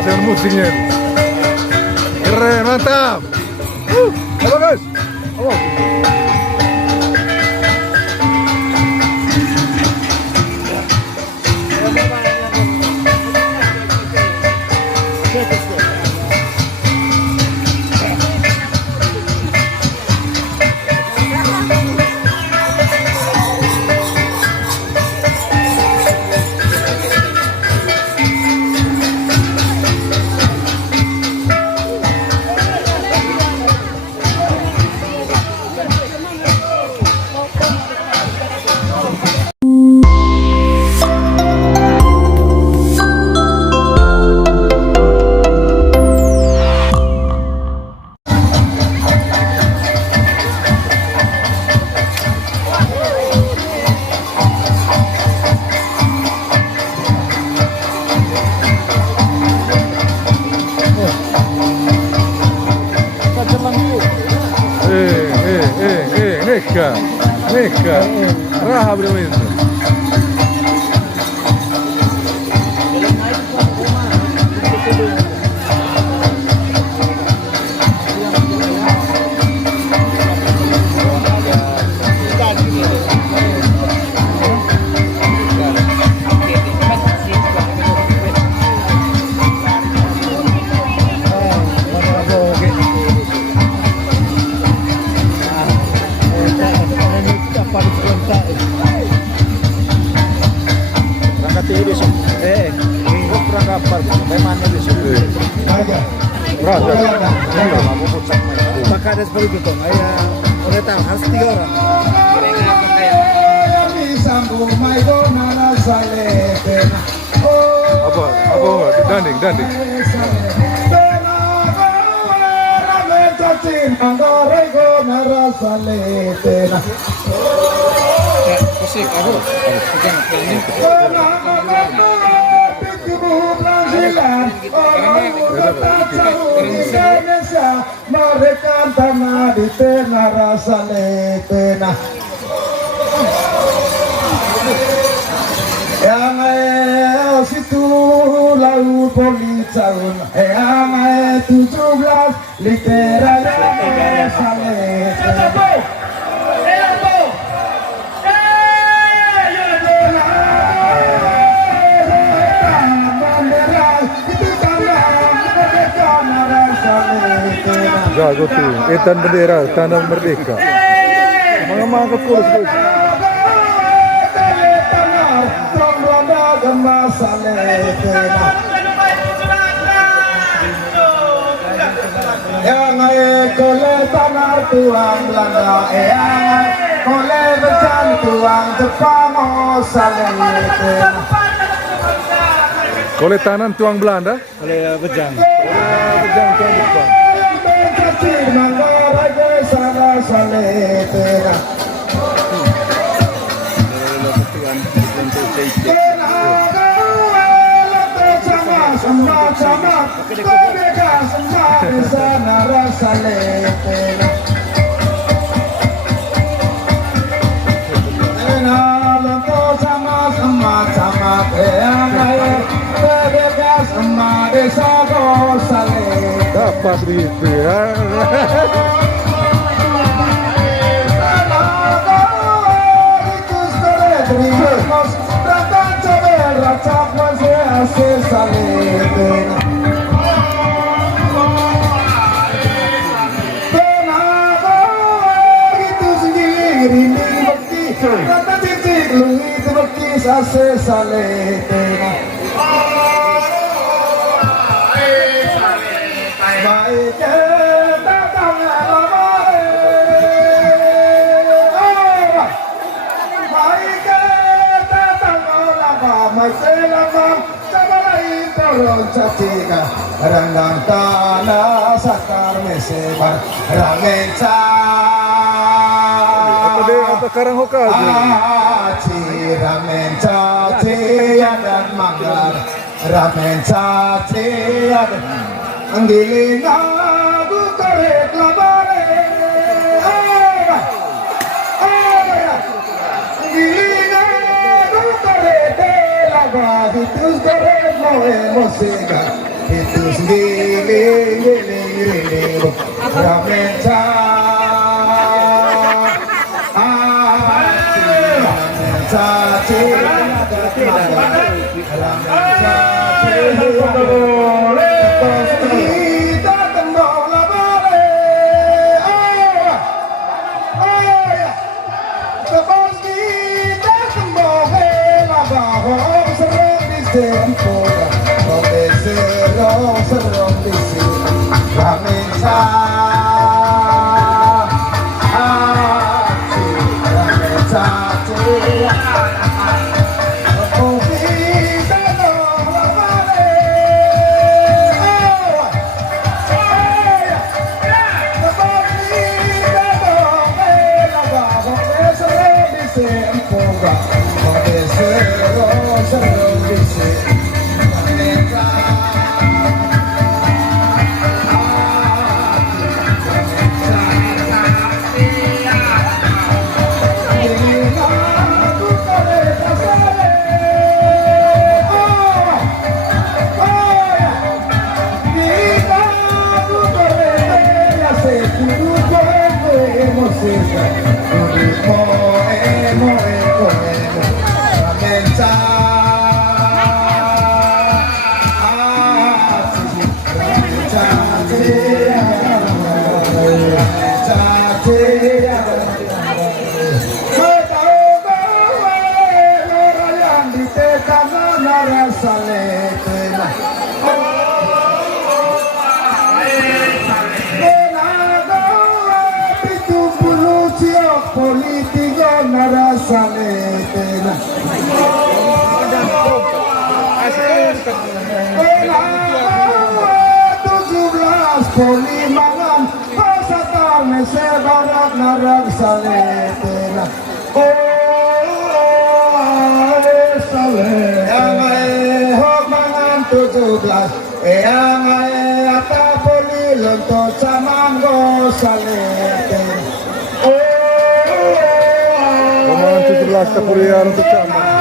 Dengan musiknya keren, mantap. Bagus. Oh. Neka, raha bermain. Maka ada seperti itu toh, udah tahu harus 3 orang. Apa? Danding. Musik aku. Mereka tanah di tengah rasa letena yang situ lalu policaun yang 17 literal rasa letena. Jago tuh, etan bendera, tanah merdeka. Mengangkat kurus. Yang kole tanah tuang Belanda, yang kole becan tuang Jepang, Kole tanam tuang Belanda, Oleh bejang. bejang tuang Jepang. Dapat itu ya. catika randang tanah sakar mesebar ramenca Apa dia apa karang hokal je? Aci ramenca dan manggar ramenca dan anggiling aku korek labare anggiling aku korek labare hitus korek moe mosega hitus giling ramenca Politico narasaletena Polimangan pasatar mese barat narasaletena yang hok mangan 17 yang ata poli lontot samanggo saletena Pemain 17 Kapurian untuk Caman.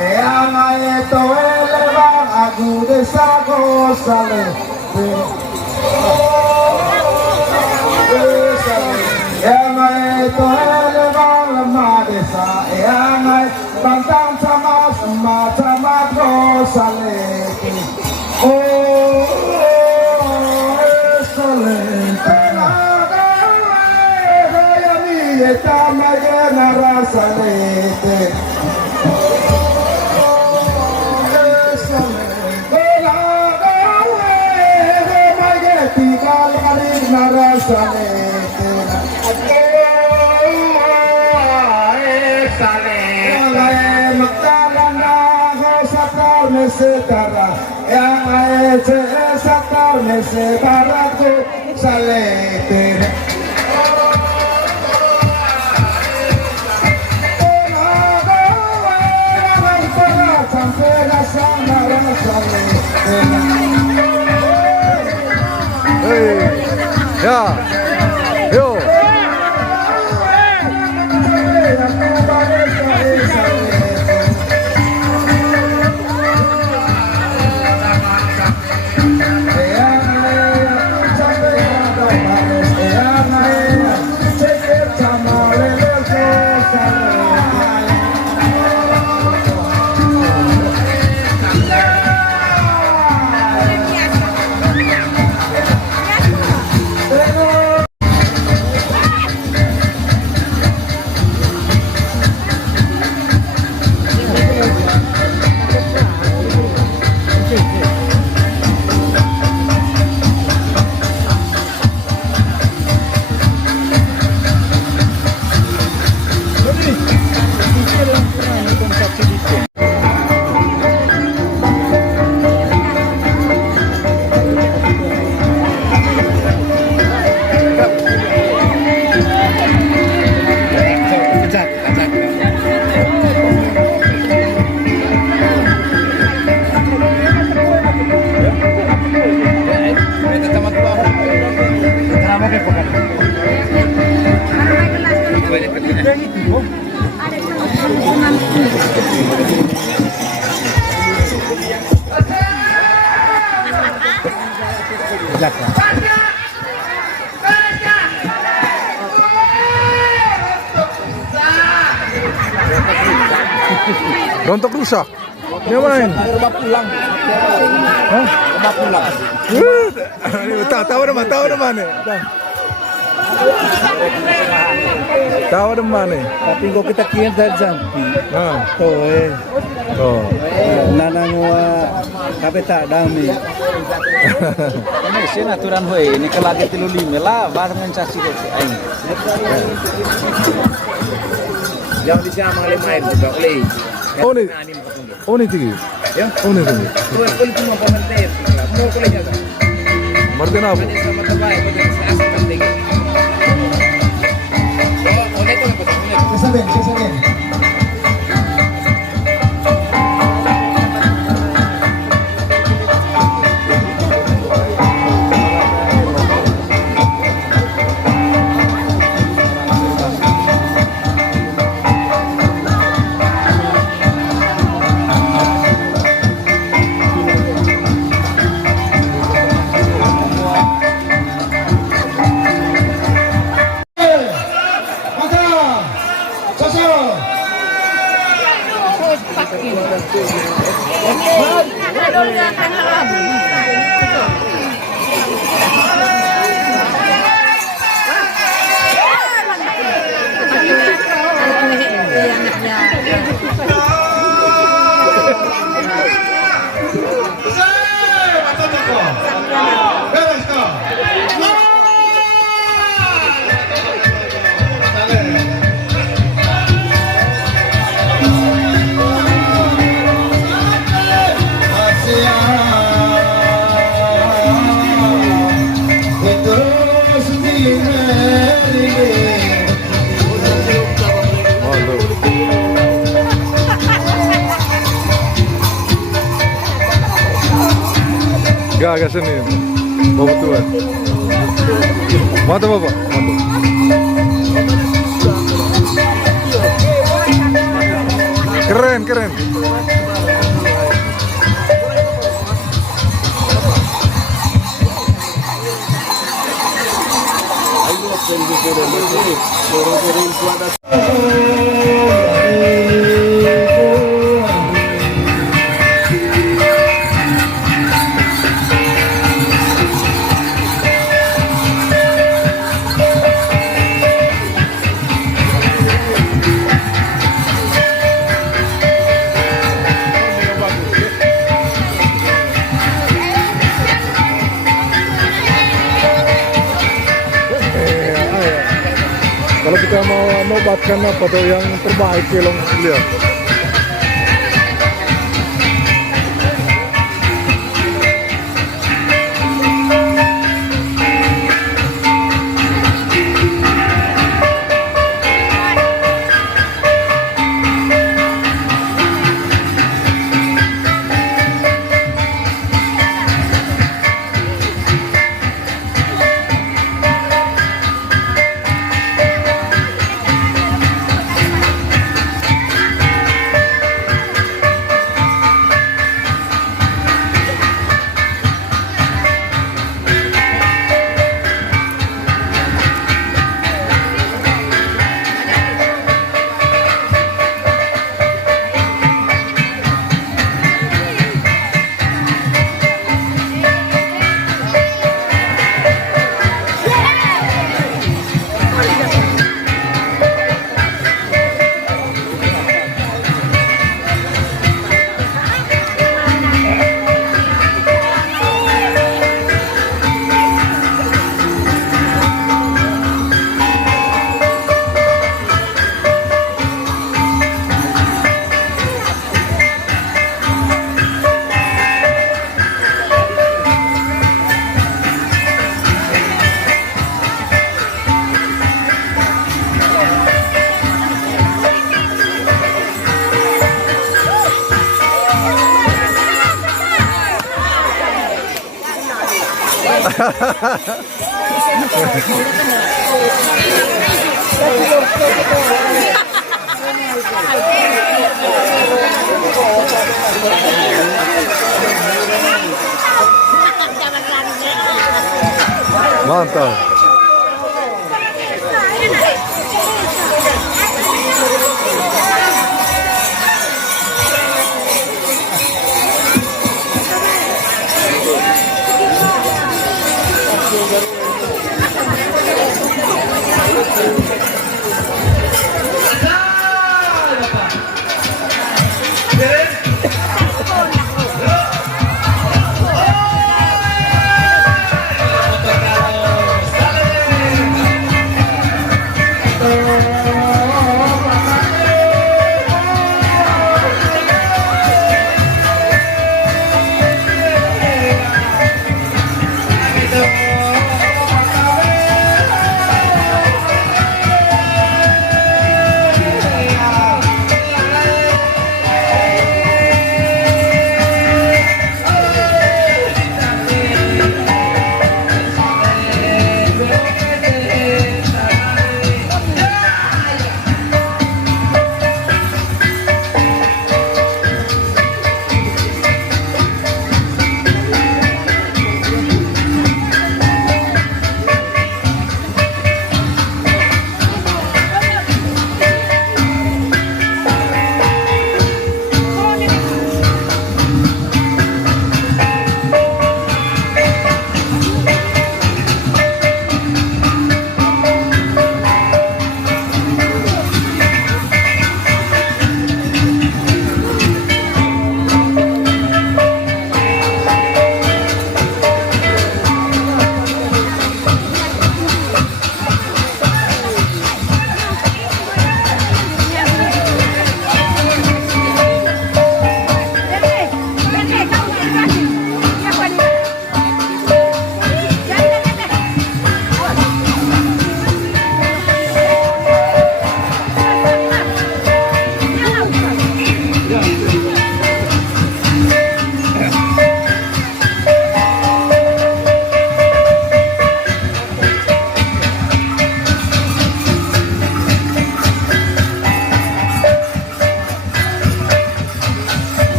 Yang itu elevang aku desa gosale yang itu elevang lemah desa yang bantang sama sama gosale Setara yang aja satar mesebaratu saletir Ya, Desa. Yo. Rontok rusak. Dia main. Coba pulang. Hah? Coba pulang. Tahu nama, tahu nama nih. Tahu nama nih. Tapi kok kita kian dari Jambi. Nah, Tuh oh. nanang kapeta dami. Ini sih aturan hoy, ini kelagi 35 lah, barengan casi kok aing. Jangan disama oleh main juga oleh. Oh nih, oh nih tinggi. Ya. Oh nih tinggi. Tuh kulit cuma pemerintah. Mau kulitnya kan? Martin apa? Ini sama terbaik, betul. Asal penting. Oh, oleh itu apa? Kesaben. Agak seni, bawa tuan. Mantap bapak, mantap. Keren. Kalau kita mau nobatkan apa tuh yang terbaik ya, lihat. Mantap.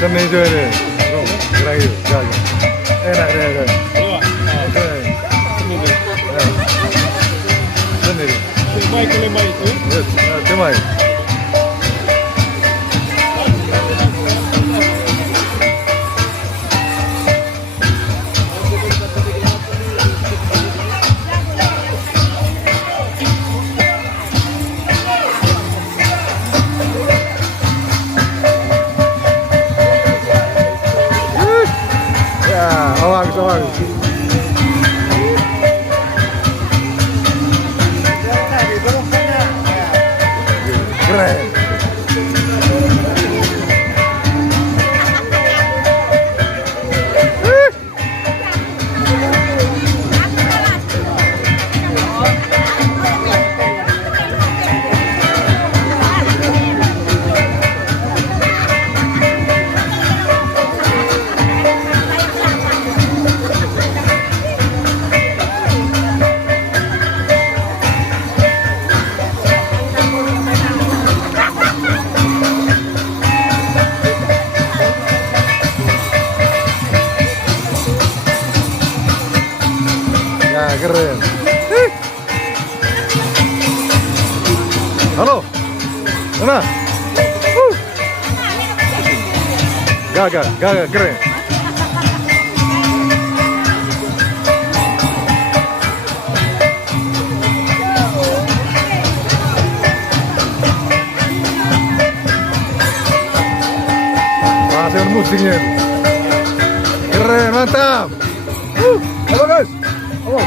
Kan meja ini, terakhir, jalan. Enak. Sendiri. Lemai itu. Yes, lemai. Awas. Keren. Keren. Halo. Mana? Gagal, keren. Masih musiknya. Keren, mantap. Halo guys. Halo.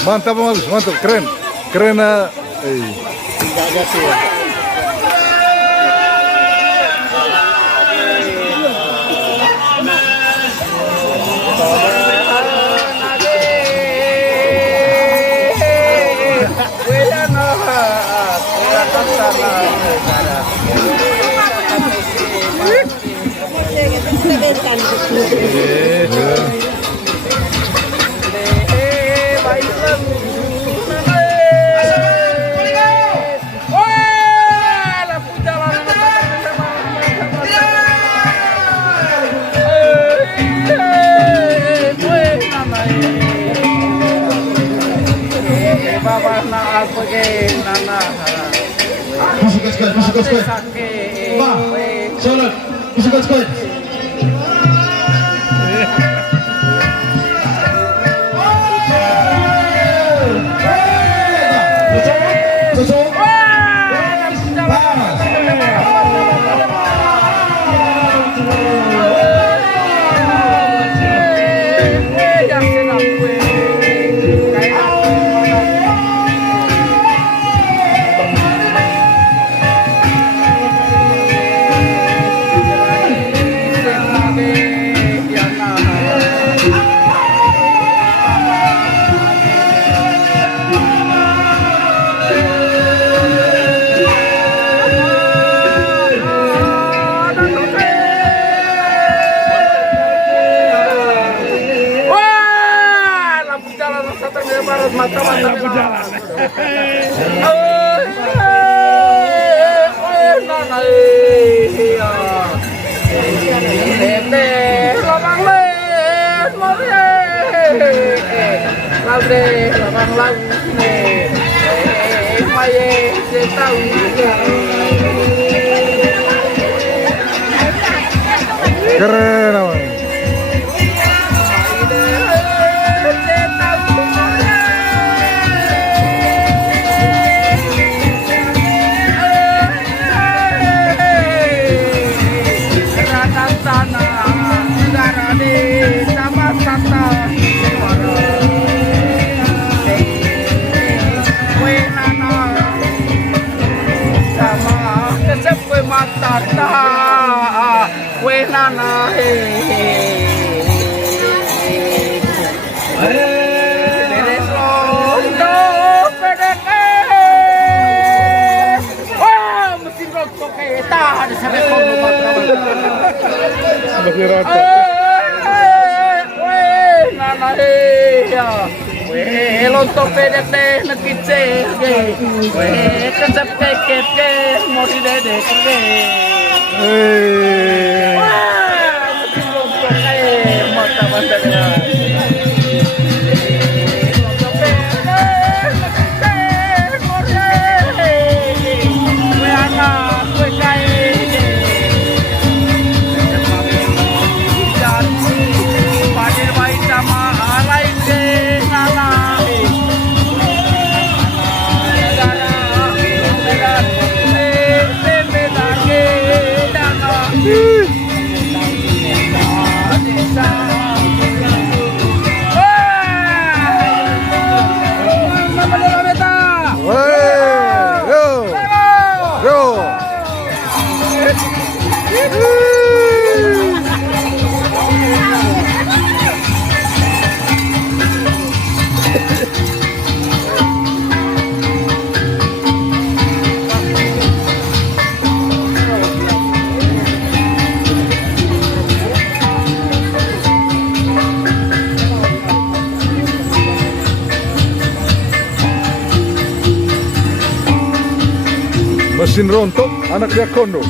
Mantap Bang Agus, mantap, keren. Keren. Masuk ke. Bang, solat. Masuk ke. Keren Bang. Masih rata. Lontok pedek deh nekice kecap keket ke mau di dedek ke lontok mata matanya lontok pedek nekice mau di anak kue kaya padir baik sama lain deh nana Mesin rontok, anak dia kondo.